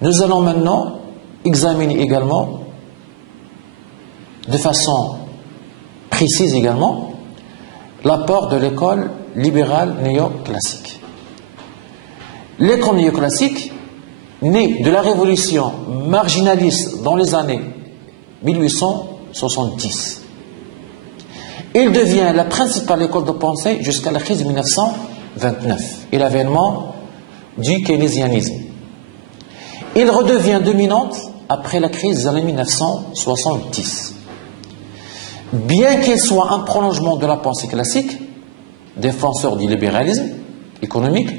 Nous allons maintenant examiner également, de façon précise également, l'apport de l'école libérale néoclassique. L'école néoclassique, née de la révolution marginaliste dans les années 1870, il devient la principale école de pensée jusqu'à la crise de 1929 et l'avènement du keynésianisme. Il redevient dominante après la crise des années 1970. Bien qu'il soit un prolongement de la pensée classique, défenseur du libéralisme économique,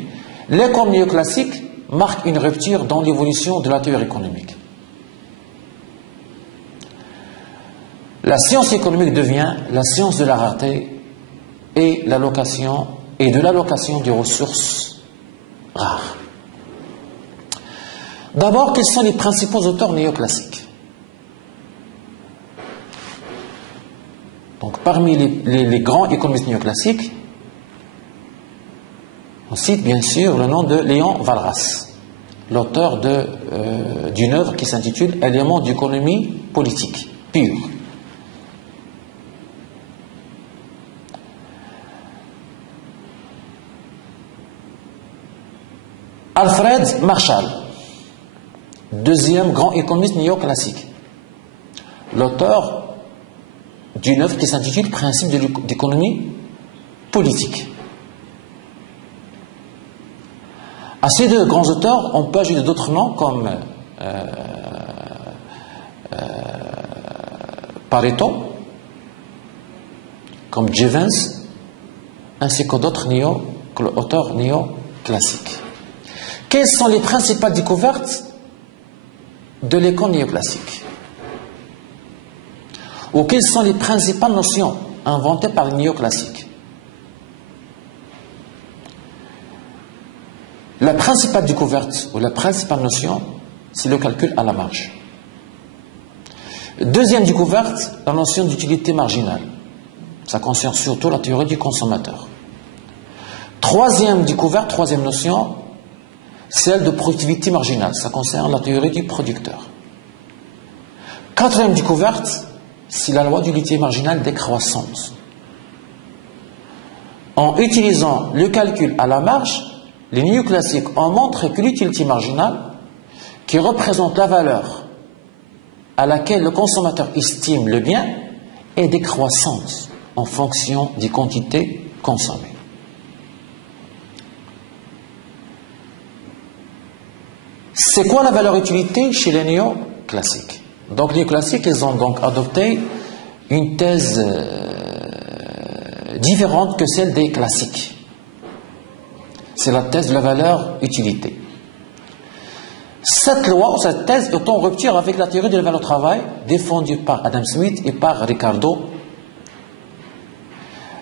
l'école néoclassique marque une rupture dans l'évolution de la théorie économique. La science économique devient la science de la rareté et de l'allocation des ressources rares. D'abord, quels sont les principaux auteurs néoclassiques? Donc, parmi les grands économistes néoclassiques, on cite bien sûr le nom de Léon Walras, l'auteur d'une œuvre qui s'intitule « Éléments d'économie politique pure ». Alfred Marshall, deuxième grand économiste néoclassique, l'auteur d'une œuvre qui s'intitule « Principes d'économie politique ». À ces deux grands auteurs, on peut ajouter d'autres noms comme Pareto, comme Jevons, ainsi que d'autres auteurs néoclassiques. Quelles sont les principales découvertes de l'école néoclassique? Ou quelles sont les principales notions inventées par les néoclassiques? La principale découverte ou la principale notion, c'est le calcul à la marge. Deuxième découverte, la notion d'utilité marginale. Ça concerne surtout la théorie du consommateur. Troisième découverte, troisième notion, celle de productivité marginale. Ça concerne la théorie du producteur. Quatrième découverte, c'est la loi d'utilité marginale décroissante. En utilisant le calcul à la marge, les néoclassiques ont montré que l'utilité marginale, qui représente la valeur à laquelle le consommateur estime le bien, est décroissante en fonction des quantités consommées. C'est quoi la valeur utilité chez les néoclassiques? Donc les néoclassiques, ils ont donc adopté une thèse différente que celle des classiques. C'est la thèse de la valeur utilité. Cette loi, ou cette thèse, est en rupture avec la théorie de la valeur travail défendue par Adam Smith et par Ricardo.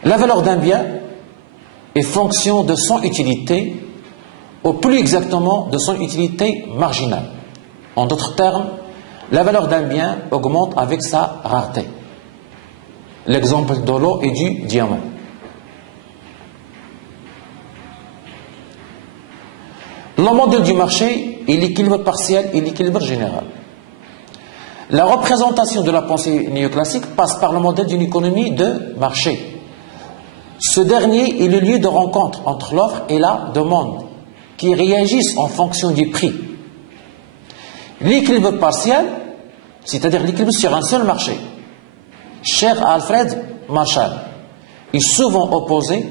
La valeur d'un bien est fonction de son utilité, ou plus exactement de son utilité marginale. En d'autres termes, la valeur d'un bien augmente avec sa rareté. L'exemple de l'eau et du diamant. Le modèle du marché est l'équilibre partiel et l'équilibre général. La représentation de la pensée néoclassique passe par le modèle d'une économie de marché. Ce dernier est le lieu de rencontre entre l'offre et la demande, qui réagissent en fonction du prix. L'équilibre partiel, c'est-à-dire l'équilibre sur un seul marché, cher à Alfred Marshall, est souvent opposé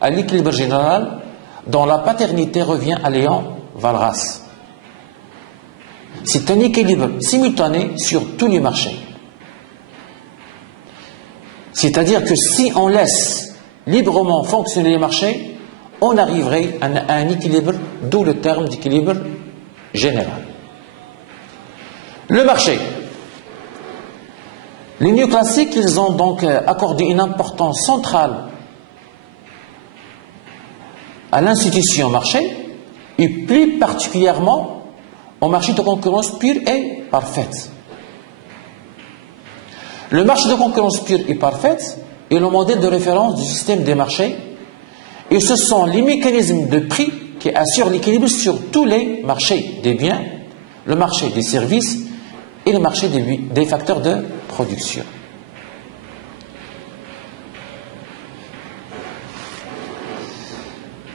à l'équilibre général dont la paternité revient à Léon Walras. C'est un équilibre simultané sur tous les marchés. C'est-à-dire que si on laisse librement fonctionner les marchés, on arriverait à un équilibre, d'où le terme d'équilibre général. Le marché. Les néoclassiques, ils ont donc accordé une importance centrale à l'institution marché, et plus particulièrement au marché de concurrence pure et parfaite. Le marché de concurrence pure et parfaite est le modèle de référence du système des marchés, et ce sont les mécanismes de prix qui assurent l'équilibre sur tous les marchés des biens, le marché des services et le marché des facteurs de production.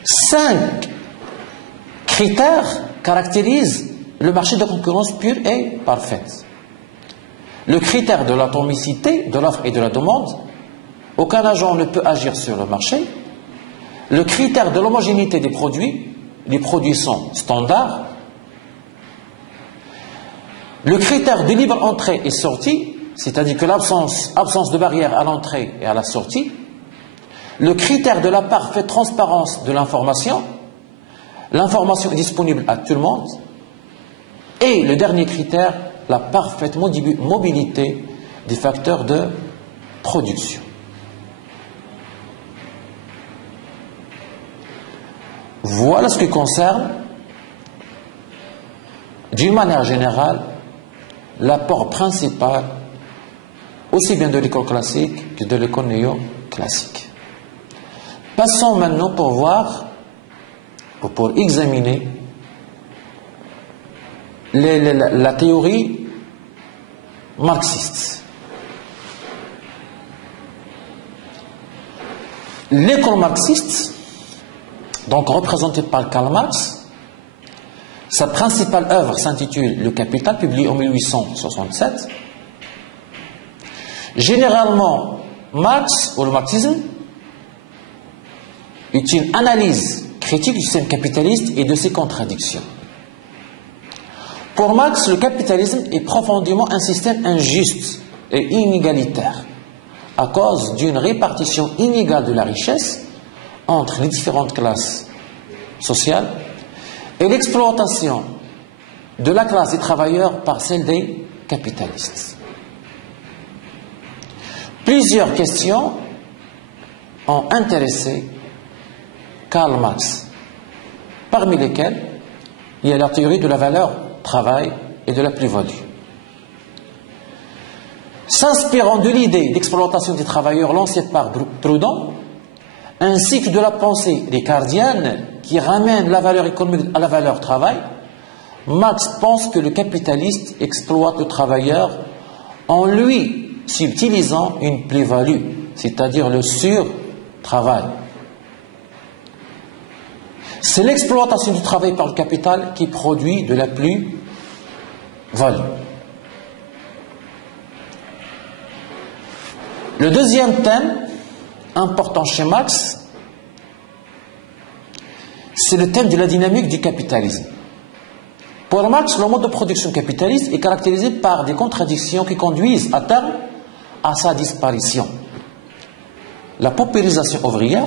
Cinq critères caractérisent le marché de concurrence pure et parfaite. Le critère de l'atomicité de l'offre et de la demande, aucun agent ne peut agir sur le marché. Le critère de l'homogénéité des produits, les produits sont standards. Le critère de libre entrée et sortie, c'est-à-dire que l'absence de barrière à l'entrée et à la sortie. Le critère de la parfaite transparence de l'information, l'information est disponible à tout le monde. Et le dernier critère, la parfaite mobilité des facteurs de production. Voilà ce qui concerne, d'une manière générale, l'apport principal, aussi bien de l'école classique que de l'école néoclassique. Passons maintenant pour voir, ou pour examiner la théorie marxiste. L'école marxiste, donc représentée par Karl Marx, sa principale œuvre s'intitule Le Capital, publié en 1867. Généralement, Marx, ou le marxisme, est une analyse critique du système capitaliste et de ses contradictions. Pour Marx, le capitalisme est profondément un système injuste et inégalitaire à cause d'une répartition inégale de la richesse entre les différentes classes sociales et l'exploitation de la classe des travailleurs par celle des capitalistes. Plusieurs questions ont intéressé Karl Marx, parmi lesquelles il y a la théorie de la valeur travail et de la plus-value. S'inspirant de l'idée d'exploitation des travailleurs lancée par Proudhon, ainsi que de la pensée ricardienne qui ramène la valeur économique à la valeur travail, Marx pense que le capitaliste exploite le travailleur en lui subtilisant une plus-value, c'est-à-dire le sur-travail. C'est l'exploitation du travail par le capital qui produit de la plus-value. Le deuxième thème important chez Marx, c'est le thème de la dynamique du capitalisme. Pour Marx, le mode de production capitaliste est caractérisé par des contradictions qui conduisent à terme à sa disparition. La paupérisation ouvrière,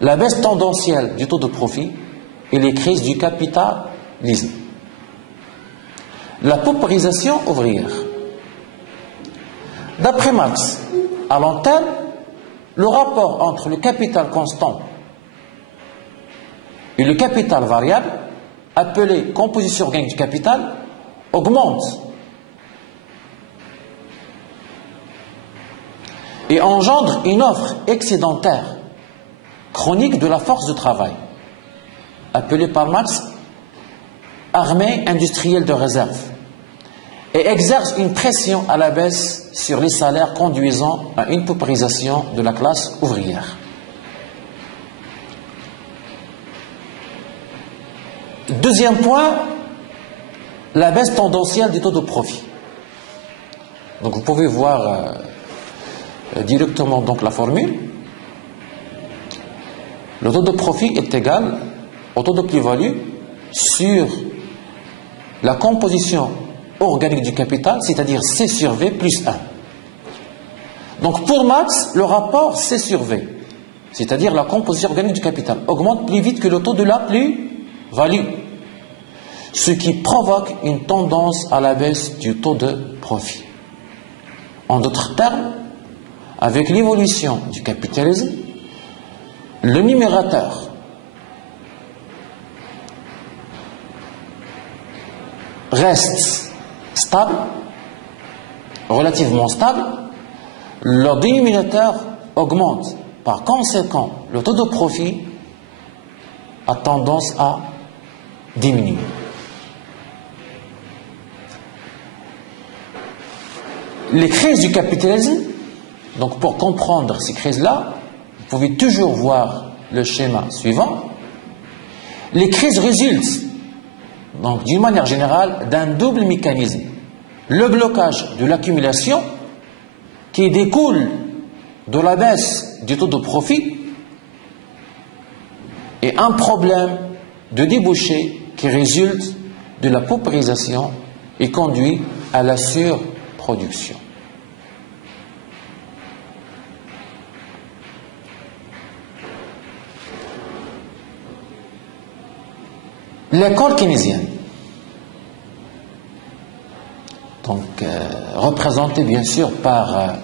la baisse tendancielle du taux de profit et les crises du capitalisme. La paupérisation ouvrière. D'après Marx, à long terme, le rapport entre le capital constant et le capital variable, appelé composition organique du capital, augmente et engendre une offre excédentaire chronique de la force de travail, appelée par Marx armée industrielle de réserve, et exerce une pression à la baisse sur les salaires conduisant à une paupérisation de la classe ouvrière. Deuxième point, la baisse tendancielle des taux de profit. Donc vous pouvez voir directement donc la formule. Le taux de profit est égal au taux de plus-value sur la composition organique du capital, c'est-à-dire C sur V plus 1. Donc pour Marx, le rapport C sur V, c'est-à-dire la composition organique du capital, augmente plus vite que le taux de la plus-value, ce qui provoque une tendance à la baisse du taux de profit. En d'autres termes, avec l'évolution du capitalisme, le numérateur reste stable, relativement stable, le dénominateur augmente. Par conséquent, le taux de profit a tendance à diminuer. Les crises du capitalisme, donc pour comprendre ces crises-là, vous pouvez toujours voir le schéma suivant. Les crises résultent, donc d'une manière générale, d'un double mécanisme. Le blocage de l'accumulation, qui découle de la baisse du taux de profit, et un problème de débouché qui résulte de la paupérisation et conduit à la surproduction. L'école keynésienne, donc représentée bien sûr par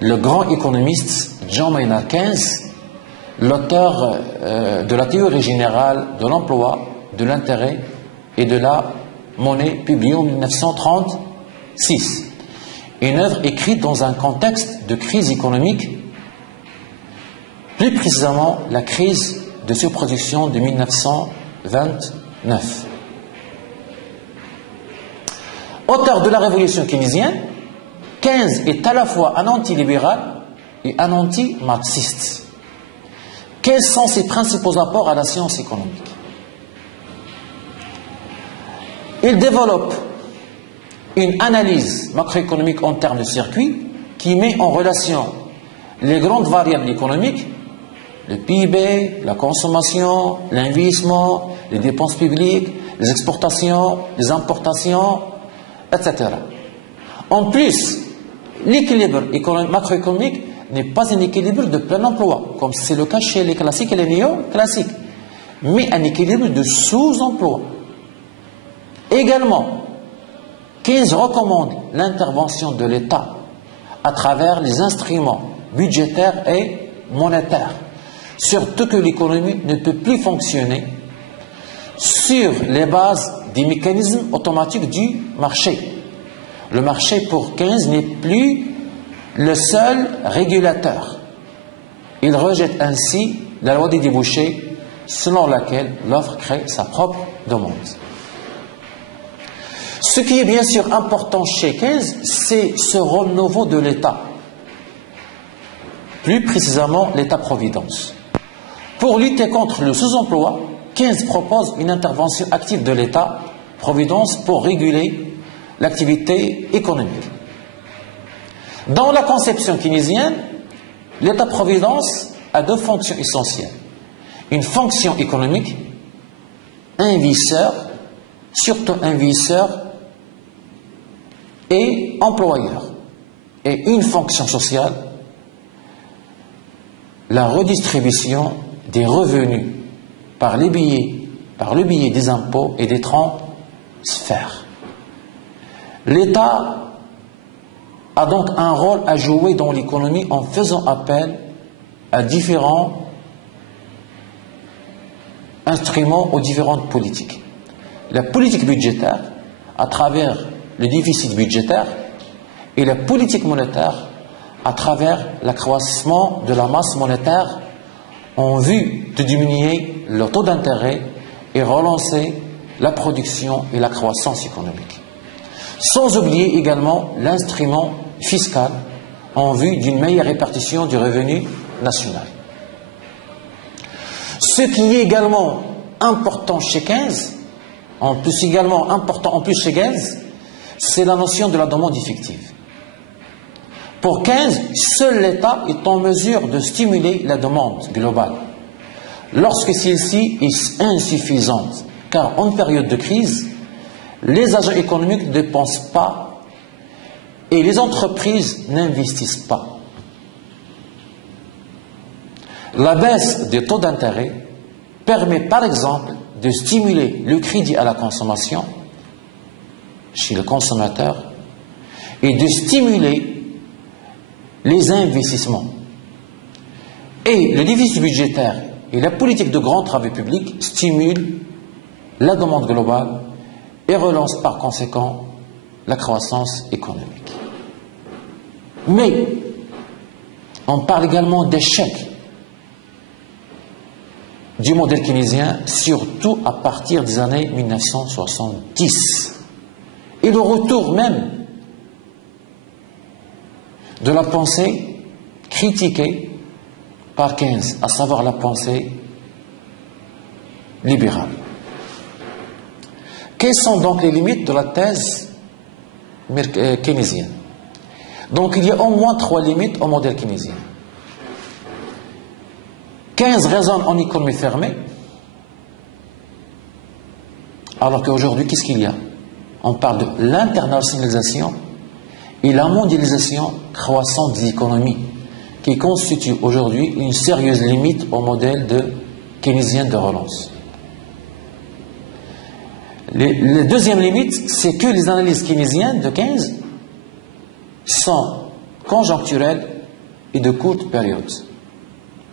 le grand économiste John Maynard Keynes, l'auteur de la théorie générale de l'emploi, de l'intérêt et de la monnaie, publiée en 1936. Une œuvre écrite dans un contexte de crise économique, plus précisément la crise de surproduction de 1929. Auteur de la révolution keynésienne, Keynes est à la fois un anti-libéral et un anti-marxiste. Quels sont ses principaux apports à la science économique? Il développe une analyse macroéconomique en termes de circuits qui met en relation les grandes variables économiques, le PIB, la consommation, l'investissement, les dépenses publiques, les exportations, les importations, etc. En plus, l'équilibre macroéconomique n'est pas un équilibre de plein emploi, comme c'est le cas chez les classiques et les néo-classiques, mais un équilibre de sous-emploi. Également, Keynes recommande l'intervention de l'État à travers les instruments budgétaires et monétaires, surtout que l'économie ne peut plus fonctionner sur les bases des mécanismes automatiques du marché. Le marché pour Keynes n'est plus le seul régulateur. Il rejette ainsi la loi des débouchés selon laquelle l'offre crée sa propre demande. Ce qui est bien sûr important chez Keynes, c'est ce rôle nouveau de l'État. Plus précisément, l'État-providence. Pour lutter contre le sous-emploi, Keynes propose une intervention active de l'État-providence pour réguler l'activité économique. Dans la conception keynésienne, l'État-providence a deux fonctions essentielles. Une fonction économique, investisseur, surtout investisseur et employeur. Et une fonction sociale, la redistribution des revenus par le biais des impôts et des transferts. L'État a donc un rôle à jouer dans l'économie en faisant appel à différents instruments aux différentes politiques. La politique budgétaire, à travers le déficit budgétaire, et la politique monétaire, à travers l'accroissement de la masse monétaire en vue de diminuer le taux d'intérêt et relancer la production et la croissance économique. Sans oublier également l'instrument fiscal en vue d'une meilleure répartition du revenu national. Ce qui est également important chez Keynes, en plus chez Keynes, c'est la notion de la demande effective. Pour Keynes, seul l'État est en mesure de stimuler la demande globale, lorsque celle-ci est insuffisante, car en période de crise, les agents économiques ne dépensent pas et les entreprises n'investissent pas. La baisse des taux d'intérêt permet par exemple de stimuler le crédit à la consommation chez le consommateur et de stimuler les investissements. Et le déficit budgétaire et la politique de grands travaux publics stimulent la demande globale et relancent par conséquent la croissance économique. Mais on parle également d'échec du modèle keynésien, surtout à partir des années 1970. Et le retour même de la pensée critiquée par Keynes, à savoir la pensée libérale. Quelles sont donc les limites de la thèse keynésienne? Donc il y a au moins 3 limites au modèle keynésien. Keynes raisonne en économie fermée, alors qu'aujourd'hui, qu'est-ce qu'il y a? On parle de l'internationalisation et la mondialisation croissante des économies, qui constitue aujourd'hui une sérieuse limite au modèle keynésien de relance. La deuxième limite, c'est que les analyses keynésiennes de Keynes sont conjoncturelles et de courte période.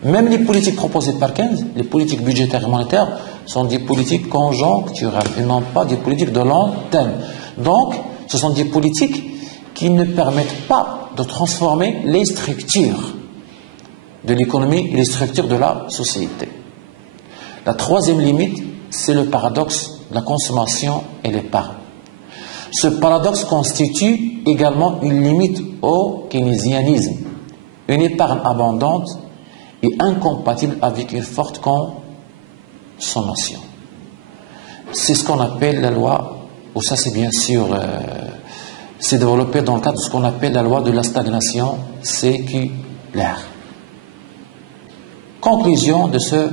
Même les politiques proposées par Keynes, les politiques budgétaires et monétaires, sont des politiques conjoncturelles et non pas des politiques de long terme. Donc, ce sont des politiques qui ne permettent pas de transformer les structures de l'économie et les structures de la société. La troisième limite, c'est le paradoxe de la consommation et l'épargne. Ce paradoxe constitue également une limite au keynésianisme. Une épargne abondante est incompatible avec une forte consommation. C'est ce qu'on appelle la loi, ou ça c'est bien sûr, c'est développé dans le cadre de ce qu'on appelle la loi de la stagnation séculaire. Conclusion de ce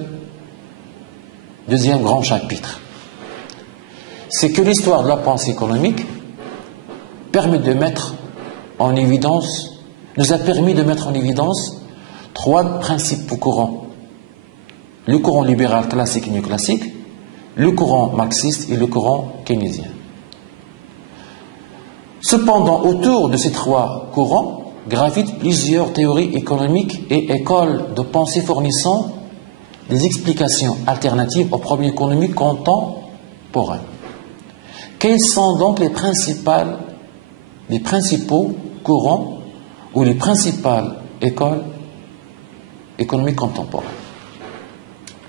deuxième grand chapitre, c'est que l'histoire de la pensée économique permet de mettre en évidence, nous a permis de mettre en évidence 3 principaux courants. Le courant libéral classique et néoclassique, le courant marxiste et le courant keynésien. Cependant, autour de ces 3 courants gravitent plusieurs théories économiques et écoles de pensée fournissant des explications alternatives au problème économique contemporain. Quels sont donc les principaux courants ou les principales écoles économiques contemporaines?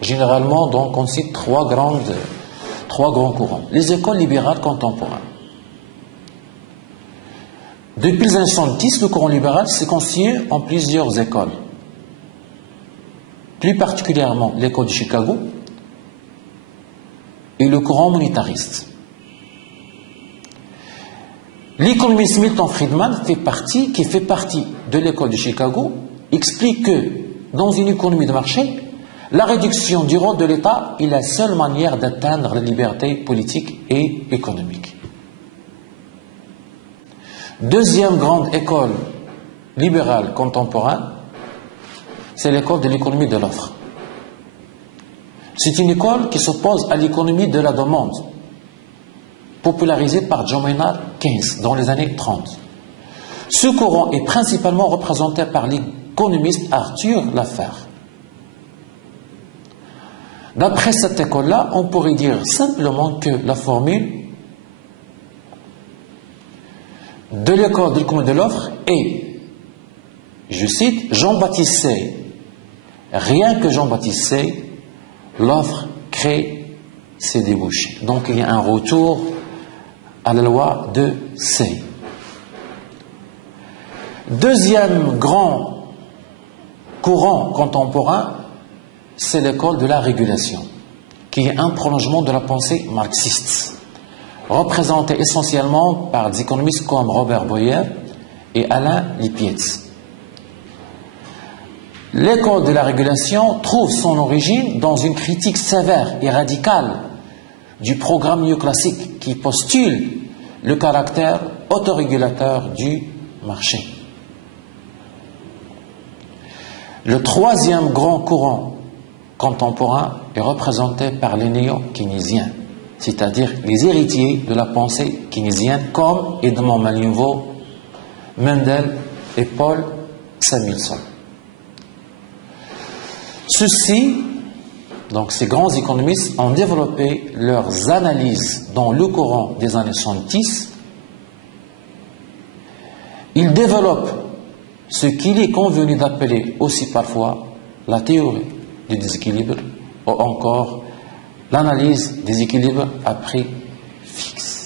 Généralement, donc, on cite 3 grands courants. Les écoles libérales contemporaines. Depuis les années 70, le courant libéral s'est constitué en plusieurs écoles. Plus particulièrement l'école de Chicago et le courant monétariste. L'économiste Milton Friedman qui fait partie de l'école de Chicago, explique que dans une économie de marché, la réduction du rôle de l'État est la seule manière d'atteindre la liberté politique et économique. Deuxième grande école libérale contemporaine, c'est l'école de l'économie de l'offre. C'est une école qui s'oppose à l'économie de la demande, popularisée par John Maynard Keynes dans les années 30. Ce courant est principalement représenté par l'économiste Arthur Laffer. D'après cette école-là, on pourrait dire simplement que la formule de l'école de l'économie de l'offre est, je cite, Jean-Baptiste Say, rien que Jean-Baptiste Say, l'offre crée ses débouchés. Donc il y a un retour à la loi de Say. Deuxième grand courant contemporain, c'est l'école de la régulation, qui est un prolongement de la pensée marxiste, représentée essentiellement par des économistes comme Robert Boyer et Alain Lippietz. L'école de la régulation trouve son origine dans une critique sévère et radicale du programme néoclassique qui postule le caractère autorégulateur du marché. Le troisième grand courant contemporain est représenté par les néo-keynésiens, c'est-à-dire les héritiers de la pensée keynésienne comme Edmond Malraux, Mendel et Paul Samuelson. Ceux-ci, donc ces grands économistes, ont développé leurs analyses dans le courant des années 70. Ils développent ce qu'il est convenu d'appeler aussi parfois la théorie du déséquilibre ou encore l'analyse des équilibres à prix fixe.